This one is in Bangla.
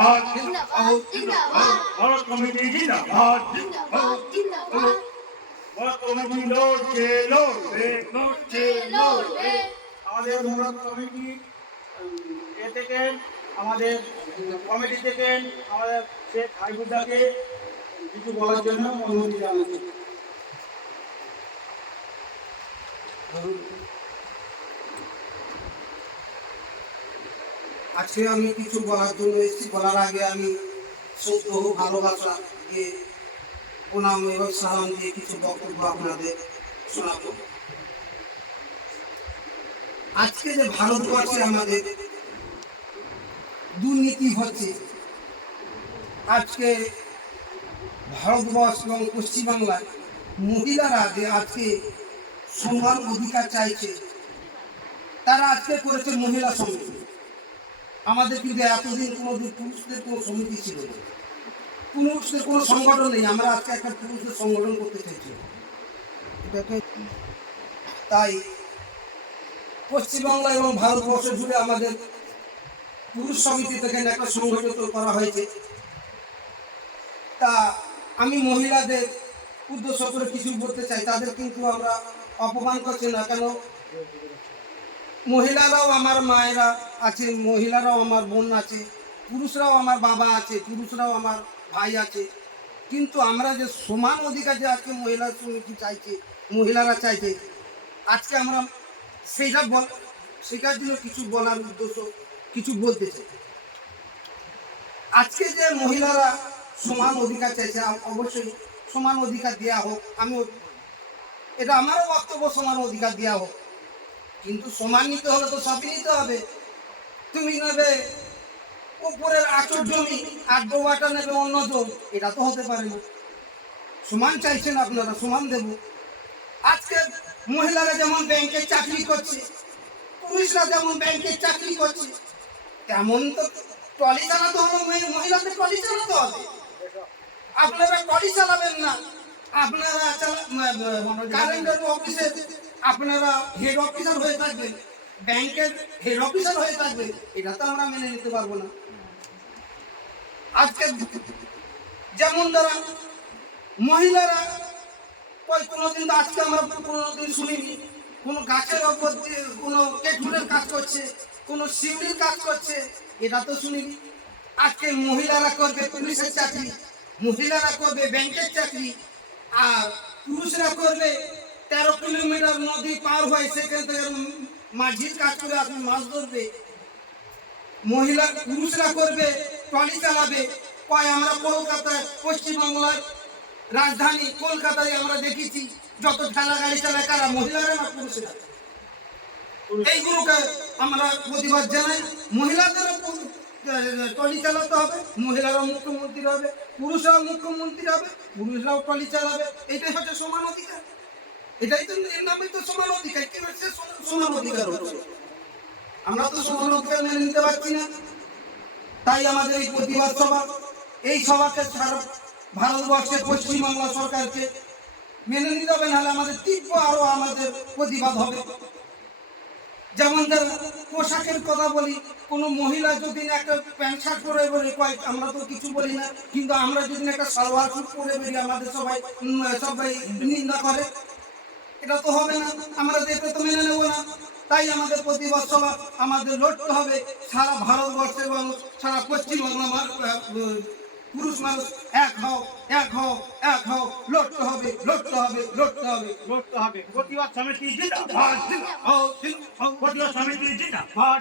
জিন্দাবাদ ভারত কমিটি জিন্দাবাদ ভারত কমিটি লড়বে আমাদের ভারত কমিটি থেকে আমাদের কমিটি থেকে আমাদের শেখ হাইবুদ্দাকে কিছু বলার জন্য অনুমতি জানাচ্ছি। আজকে আমি কিছু বলার জন্য এসেছি। বলার আগে আমি শ্রদ্ধা ও ভালোবাসা দিয়ে প্রণাম এবং সালাম দিয়ে কিছু বক্তব্য আপনাদের শোনাব। আজকে যে ভারতবর্ষে আমাদের দুর্নীতি হচ্ছে, আজকে ভারতবর্ষ এবং পশ্চিমবাংলায় মহিলারা যে আজকে সমান অধিকার চাইছে, তারা আজকে করেছে মহিলা সমিতি। আমাদের কিন্তু এতদিন কোনোদিন পুরুষদের কোনো সমিতি ছিল না, পুরুষদের কোনো সংগঠন নেই। আমরা আজকে একটা পুরুষদের সংগঠন করতে চাইছি এটাকে। তাই পশ্চিমবাংলা এবং ভারতবর্ষ জুড়ে আমাদের পুরুষ সমিতি থেকে একটা সংগঠিত করা হয়েছে। তা আমি মহিলাদের উদ্দেশ্য করে কিছু বলতে চাই। তাদের কিন্তু আমরা অপমান করছি না, কেন মহিলারাও আমার মায়েরা আছে, মহিলারাও আমার বোন আছে, পুরুষরাও আমার বাবা আছে, পুরুষরাও আমার ভাই আছে। কিন্তু আমরা যে সমান অধিকার যে আজকে মহিলা সমিতি চাইছে, মহিলারা চাইছে, আজকে আমরা সেটার জন্য কিছু বলার উদ্দেশ্য কিছু বলতে চাই। আজকে যে মহিলারা সমান অধিকার চাইছে, অবশ্যই সমান অধিকার দেওয়া হোক। এটা আমারও বক্তব্য, সমান অধিকার দেওয়া হোক। কিন্তু সমান নিতে হলে তো সবই নিতে হবে। তুমি নেবে উপরের আচর জমি আর ডোবাটা নেবে অন্যজন, এটা তো হতে পারে না। সমান চাইছেন আপনারা, সমান দেব। আজকে মহিলারা যেমন ব্যাংকে চাকরি করছে, পুরুষরা যেমন ব্যাংকে চাকরি করছে, তেমন তো ট্রলি চালাতে হলে মহিলাদের ট্রলি চালাতে হবে। আপনারা ট্রলি চালাবেন না, আপনারা কারেন্টের অফিসে আপনারা হেড অফিসার হয়ে থাকবেন, ব্যাংকের হেড অফিসার হয়ে থাকবেন, এটা তো আমরা মেনে নিতে পারবো না। আজকে যেমন দ্বারা মহিলারা কোনোদিন, আজকে আমরা কোনোদিন শুনিনি কোনো গাছের ওপর দিয়ে কোনো কেটুরের কাজ করছে, কোনো শিউলির কাজ করছে, এটা তো শুনিনি। আজকে মহিলারা করবে পুলিশের চাকরি, মহিলারা করবে ব্যাংকের চাকরি, আর পুরুষরা করবে 13 কিলোমিটার নদী পার হয়ে সেখান থেকে মাঝির কাজ করে আপনি মাছ ধরবে। পুরুষরা করবে ট্রলি চালাবে। আমরা কলকাতায়, পশ্চিমবাংলার রাজধানী কলকাতায় আমরা দেখেছি যত ঠেলা গাড়ি চালায় কারা, মহিলারা না পুরুষরা। এইগুলোকে আমরা প্রতিবাদ জানাই। মহিলাদেরও ট্রলি চালাতে হবে, মহিলারাও মুখ্যমন্ত্রী হবে, পুরুষরাও মুখ্যমন্ত্রী হবে, পুরুষরাও ট্রলি চালাবে। এটাই হচ্ছে সমান অধিকার। এটাই তো, এর নামই তো সমান অধিকার। কি হচ্ছে সমান অধিকার? আমরা তো সমান অধিকার মেনে নিতে পারছি না। তাই আমাদের এই প্রতিবাদ সভা, এই সভাকে সারা ভারতবর্ষের পশ্চিমবাংলা সরকারকে মেনে নিতে হবে, নাহলে আমাদের তীব্র আরো আমাদের প্রতিবাদ হবে। যেমন পোশাকের কথা বলি, কোনো মহিলা যদি একটা প্যান্ট শার্ট পরে বেরিয়ে কয়, আমরা তো কিছু বলি না, কিন্তু আমরা যদি একটা সালোয়ার স্যুট পরে বেরিয়ে আমাদের সবাই নিন্দা করে, এটা তো হবে না। আমরা দেখতে তো মেনে নেব না। তাই আমাদের প্রতিবাদ সভা আমাদের লড়তে হবে। সারা ভারতবর্ষের মানুষ, সারা পশ্চিমবাংলা পুরুষ মানুষ এক হও, এক হও, এক হও, লড়তে হবে, লড়তে হবে, লড়তে হবে, লড়তে হবে। প্রতিবাদ সমিতি জিন্দাবাদ, প্রতিবাদ সমিতি জিন্দাবাদ।